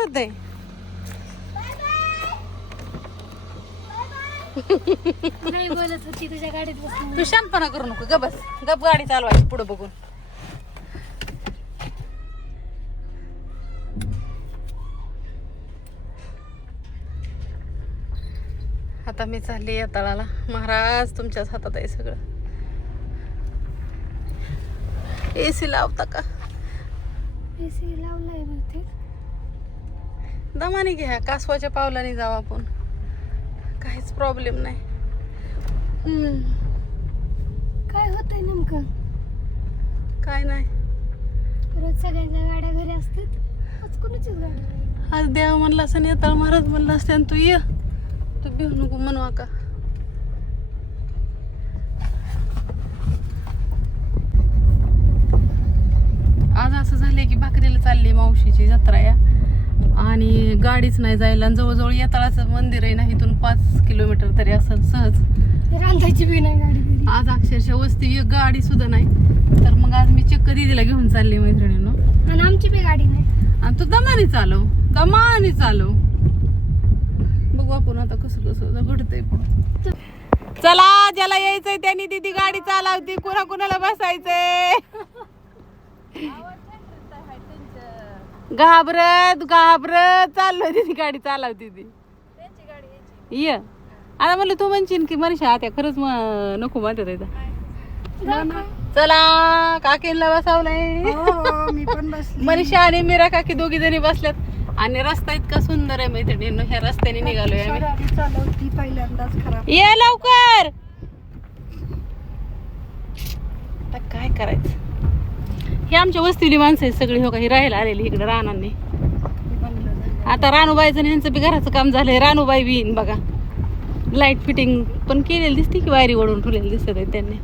होतंय? नाही बोलत होती तुझ्या गाडीत बसून. तू शांतपणा करू नको, गप बस, गप गाडी चालवायची पुढे बघून. आता मी चालली या तळाला. महाराज तुमच्याच हातात आहे सगळं. एसी लावता का? एसी लावलाय बहुतेक. दमाने घ्या, कासवाच्या पावलाने जाऊ आपण, काहीच प्रॉब्लेम नाही. काय होतंय नेमकं? काय नाही, रोज सगळ्यांच्या गाड्या घरी असतात, आज कोणाचीच गाडी नाही. आज देव म्हणला असं, येताळ महाराज म्हणला असते, आणि तू ये, तू भिवू नको म्हणू का. आज असं झालंय की भाकरीला चालली मावशीची जत्रा या, आणि गाडीच नाही जायला. आणि जवळजवळ येताळाचं मंदिर आहे ना, इथून 5 किलोमीटर तरी असं सहज. रांधायची बी नाही गाडी घरी. आज अक्षरशः वस्ती एक गाडी सुद्धा नाही. तर मग आज मी चक्क दीदीला घेऊन चालली मैत्रिणींनो. आणि आमची बी गाडी नाही. आणि तू दमाने चालव, दमाने चालव. बघू आपण आता कसं कसं घडतंय पुढं. चला, ज्याला यायचंय त्यांनी दीदी गाडी चालवती, कुणा कुणाला बसायचंय. घाबरत घाबरत चाललोय दीदी, गाडी चालवती ती. ये आता म्हणलं तू म्हणशील की मनीषा त्या खरंच नको म्हणतात इथं. चला, काकींना बसवलंय. मी पण बसली. मनीषा आणि मीरा काकी दोघी जणी बसल्यात. आणि रस्ता इतका सुंदर आहे मैत्रिणींनो, ह्या रस्त्याने निघालोय आम्ही. चालवती पहिल्यांदाच खराब. ये लवकर. आता काय करायचं, हे आमच्या वस्तीली माणसं आहेत सगळी, हो का, ही राहायला आलेली इकडे रानांनी. आता रानूबाईचं ह्यांचं बी घराचं काम झालंय. रानूबाई बी येईन बघा. लाईट फिटिंग पण केलेली दिसते की, वायरी ओढून ठेवलेली दिसत आहे त्यांनी.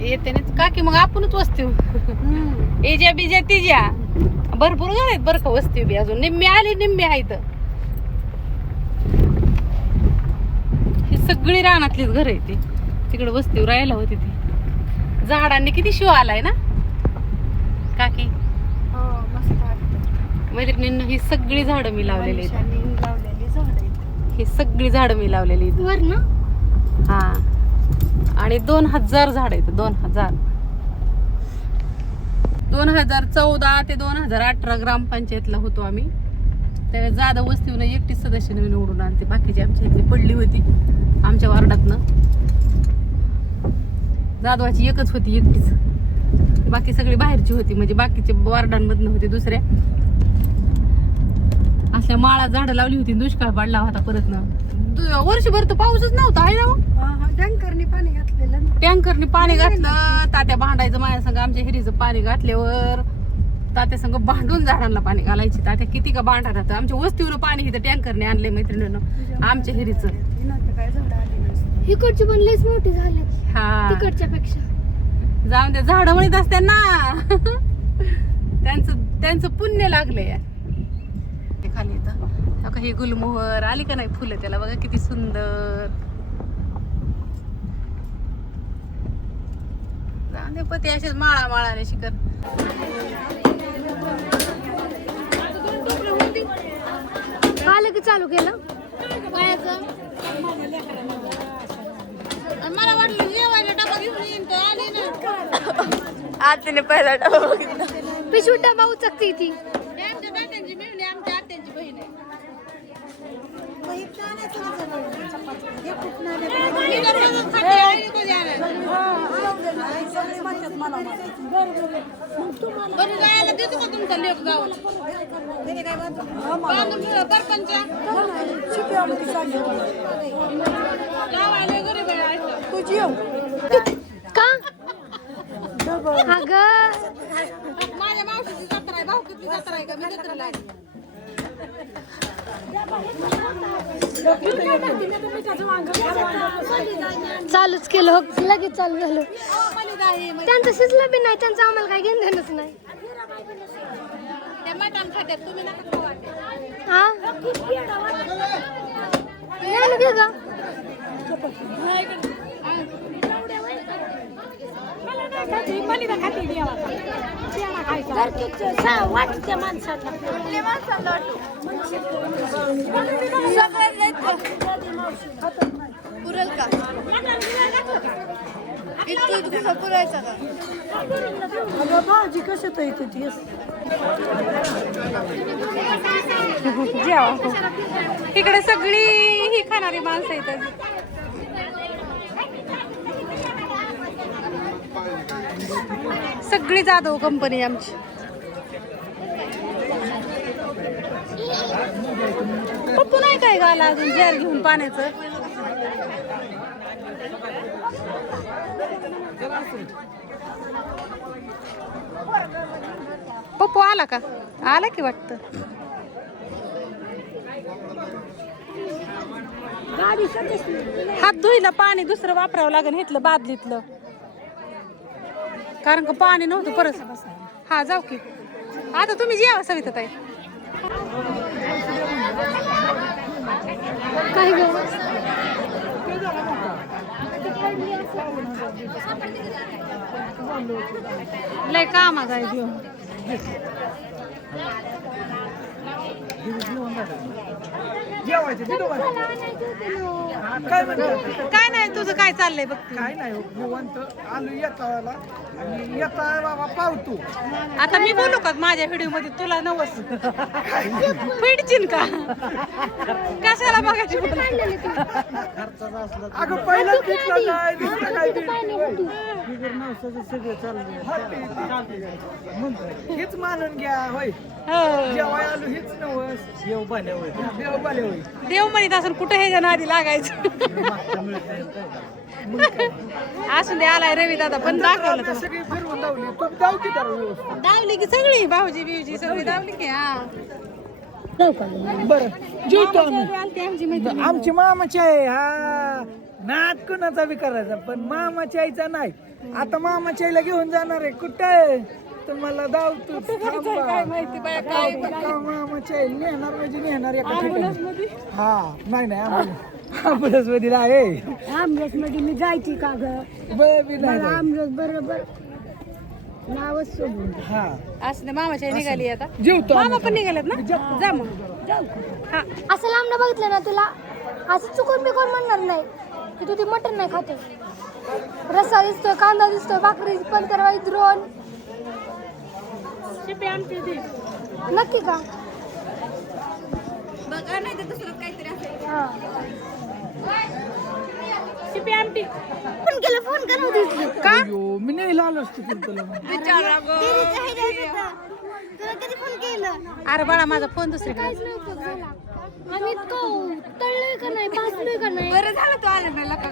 येते काकी, मग आपणच वस्ती एज्या बिज्या तिज्या भरपूर घर आहेत बरं का वस्ती बी. अजून निम्मी आली, निम्मी आहे इथं. ही सगळी रानातलीच घर आहे ती. तिकडे वस्तीवर राहायला होती ती. झाडांनी किती शिव आलाय ना काकी. मैत्रिणींना ही सगळी झाडं मी लावलेली आहेत. ही सगळी झाडं मी लावलेली वर ना. हा, आणि 2000 झाड आहेत. 2014 ते 2018 ग्रामपंचायतला होतो आम्ही. त्यावेळेस जाधव वस्तीवर एकटीच सदस्य नवीन निवडून आणते. बाकीची आमच्या इथली पडली होती आमच्या वार्डातनं. जाधवाची एकच होती एकटीच, बाकी सगळी बाहेरची होती, म्हणजे बाकीच्या वार्डांमधनं होती दुसऱ्या. असल्या माळा झाडं लावली होती. दुष्काळ पडला होता परत ना, वर्षभर तर पाऊसच नव्हता आहे ना. टँकरने पाणी घातलेलं. टँकरने पाणी घातलं. तात्या भांडायचं माझ्या संग. आमच्या हिरीचं पाणी घातल्यावर तात्या संग भांडून झाडांना पाणी घालायची. तात्या किती का भांडा राहतं. आमच्या वस्तीवर पाणी इथं टँकरने आणले मैत्रिणीनं आमच्या हिरीचं. इकडची पण लईच मोठी झाली. हा, तिकडच्या पेक्षा. जाऊन ते झाडं म्हणत असते ना, त्यांचं पुण्य लागलंय. खाली इथं ही गुलमोहर आली का नाही फुलं, त्याला बघा किती सुंदर. जाऊन दे पती असेच माळा माळाने शिकर. आलं की चालू केलं. मला वाटलं जेवायला डबा घेऊन येईन तर आली ना. आज तिने पहिला डबा बघितला. पिशवी डबा उचकती ती. आमच्या तात्यांची मिळून आमच्या आत्यांची बहीण आहे. बरं जायला देतो का तुमचा लेख गावाला? का अगं माझ्या मावशीची जत्रा आहे, भाऊकीची जत्रा आहे का मी जत्रेला आली. चालूच केलं, लगेच चालू झालं. त्यांचं शिजलं बी नाही, त्यांचं आम्हाला काही घेणंच नाही. त्या मटण खात्यात तुम्ही नका खाऊ वाटते. हा नाही घे ग. वाटत्या माणसाला पुरेल का इतकं पुरायचा का भाजी कसं येते ती जेवा इकडे सगळी ही खाणारी माणसं येतात. सगळी जाधव कंपनी आमची. पप्पू नाही काय गाला अजून जार घेऊन पाण्याचं. पप्पू आला का? आला की वाटतं. हात धुईला पाणी दुसरं वापरावं लागेल इथलं बादलीतलं, कारण का पाणी नव्हतं परत. हा जाऊ की आता तुम्ही जेवा सविता ताई. काय ग लय कामात आहे घेऊन. काय नाही तुझं काय चाललंय बघ. काय नाही निवांत आलू येताला आणि येता बाबा पावतो. आता मी बोलू का माझ्या व्हिडिओ मध्ये तुला नवस फिडचिन का? कशाला बघायची? अगं पहिलं तिथलं काय दुसरं काय हेच मानून घ्या होय. जेवाय आलू हेच नवस देव बाले होय. देव म्हणत असून कुठे हे जण आधी लागायचं. असून दे आलाय रवी दादा पण दाखवलं तुला. सगळी फिरवून दावली तू दाव की जरा व्यवस्थित. दावली की सगळी भाऊजी बिवजी सगळी दावली की. हा बरं जेवतो आम्ही. आमची मामाची आहे हा नाद कुणाचा बी करायचा पण मामाची आईचा नाही. आता मामाच्या आईला घेऊन जाणार आहे कुठे तुम्हाला दावतो काय माहिती बाया काय मामाच्या आई नेणार म्हणजे नेणार एका ठिकाणी. हा नाही आंबुलन्स मध्ये आहे. आमरस मध्ये मी जायची का ग आमरस बरोबर नावच सोडून. हा असं दे, मामाच्या आई निघाली आता. जेवतो मामा पण निघालेत ना. जा मग. हा असं लांब बघितलं ना तुला असं चुकून बिकून म्हणणार नाही की तू ती मटण नाही खाते. रस्सा दिसतोय, कांदा दिसतोय, भाकरी पण करवाई द्रोण नक्की का? बघा नाही तर दुसरं काहीतरी असेल. हा फोन केला फोन करत का? मी नाही आलो असतो तुला. विचारा गं. तुला कधी फोन केलं? अरे बाळा माझा फोन दुसरीकडे. काहीच नाही उपयोग झाला. आम्ही इतकं तळलोय का नाही, भाजलोय का नाही. बरं झालं तू आलं मला का.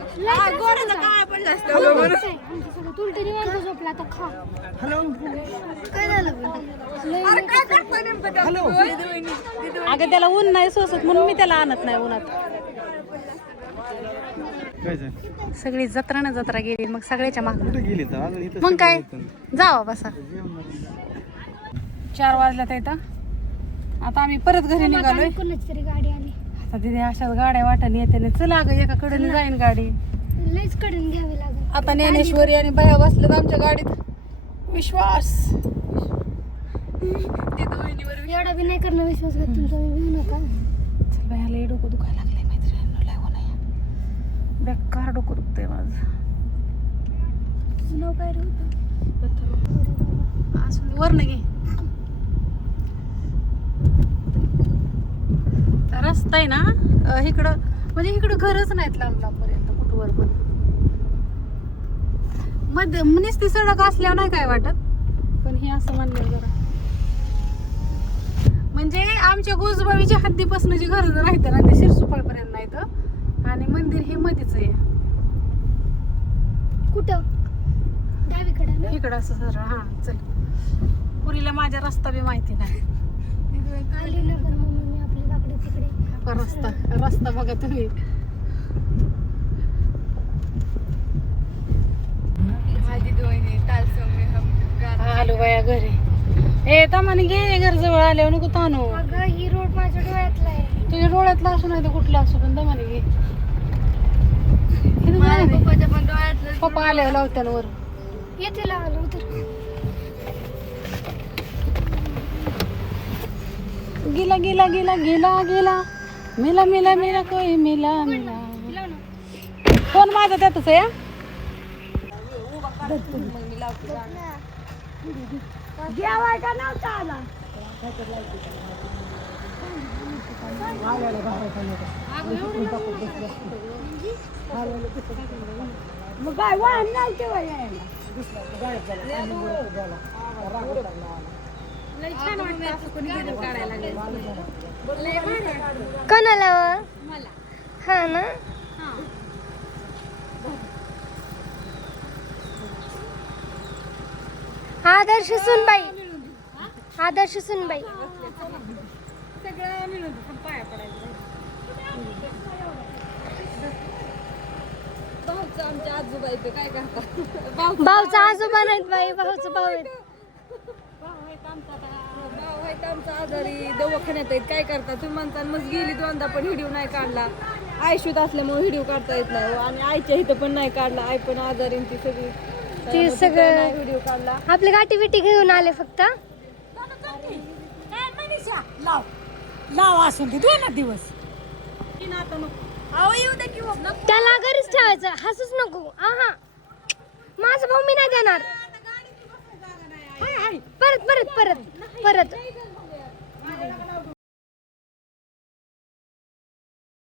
गोराचा काळा पडला असतं. आमचं सगळं तुलटी निवांत झोपला आता खा. हॅलो काय झालं? अरे काय करतोय नेमकं तो? हॅलो अगं त्याला ऊन नाही सोसत म्हणून मी त्याला आणत नाही उन्हात. सगळी जत्रा ना जत्रा गेली मग सगळ्याच्या मागं. मग काय जावा बसा. 4 वाजल्यात इथं. आता आम्ही परत घरी निघालोय. कोणाची तरी गाडी आली. आता तिथे अशाच गाड्या वाटाने येते. चला ग एका कडेने जाईन गाडी. लईच कडून घ्यावी लागेल. आता ज्ञानेश्वरी आणि बाया बसलेत आमच्या गाडीत. विश्वास एवढा बी नाही करणार विश्वास घात तुमचा. मी घेऊ नका. चल बाया लई डोकं दुखायला लागलंय मैत्रिणींनो. लय होणार बेकार डोकं दुखतंय माझं. नाव काय रे होतं? असून वरनं घे. रस्ता आहे ना इकडं म्हणजे इकडं घरच नाहीत लांब लांबपर्यंत कुठवर पण. मध्ये नुसती सडक असल्यावर नाही काय वाटत पण हे असं म्हणलं जरा म्हणजे आमच्या गुजबावीच्या हद्दीपासून जी घर राहतं ना ते शिरसुपाळपर्यंत नाहीत आणि मंदिर हे मध्येच आहे. कुठं? डावीकडे ना? इकडं असं सरळ. हा चल. पुरीला माझ्या रस्ता बी माहिती नाही. आली ना पण मम्मी मी आपली वाकडे तिकडे. रस्ता बघा तुम्ही. आलो बाया घरी. ए तमाने घे घर जवळ आल्यावर नको ताणू. अगं ही रोड माझ्या डोळ्यातला आहे. तुझ्या डोळ्यातला असू नाही तर कुठला असू पण दमाने घे. पप्पाच्या पण डोळ्यातलं. पप्पा आल्यावर लावत्याला वर. येते लागलो उतर. गिला गिला गिला गिला गिला मिला मिला मिला कोई मिला मिला. फोन माझा त्यातच आहे. जेवाय का नव्हता आला. मग काय वाहन नाही तेव्हा यायला. कोणाला हा ना. आदर्श सुनबाई, आदर्श सुनबाई. भाऊचा आजोबा नाहीत बाई, भाऊचं भाऊ आहेत. भाऊ आहेत आमचा आजारी दवाखान्यात आहेत. काय करता तुम्ही म्हणता मग गेली दोनदा पण व्हिडिओ नाही काढला. आयशूत असल्यामुळे व्हिडिओ काढता येत नाही आणि आईच्या इथं पण नाही काढला. आई पण आजारी ती सगळी ते सगळं व्हिडिओ काढला. आपली गाठी बिटी घेऊन आले फक्त. लाव लाव असून दे 2 दिवस. त्याला घरीच ठेवायचं, हसूच नको. आहा माझा भाऊ मी नाही देणार. परत परत परत परत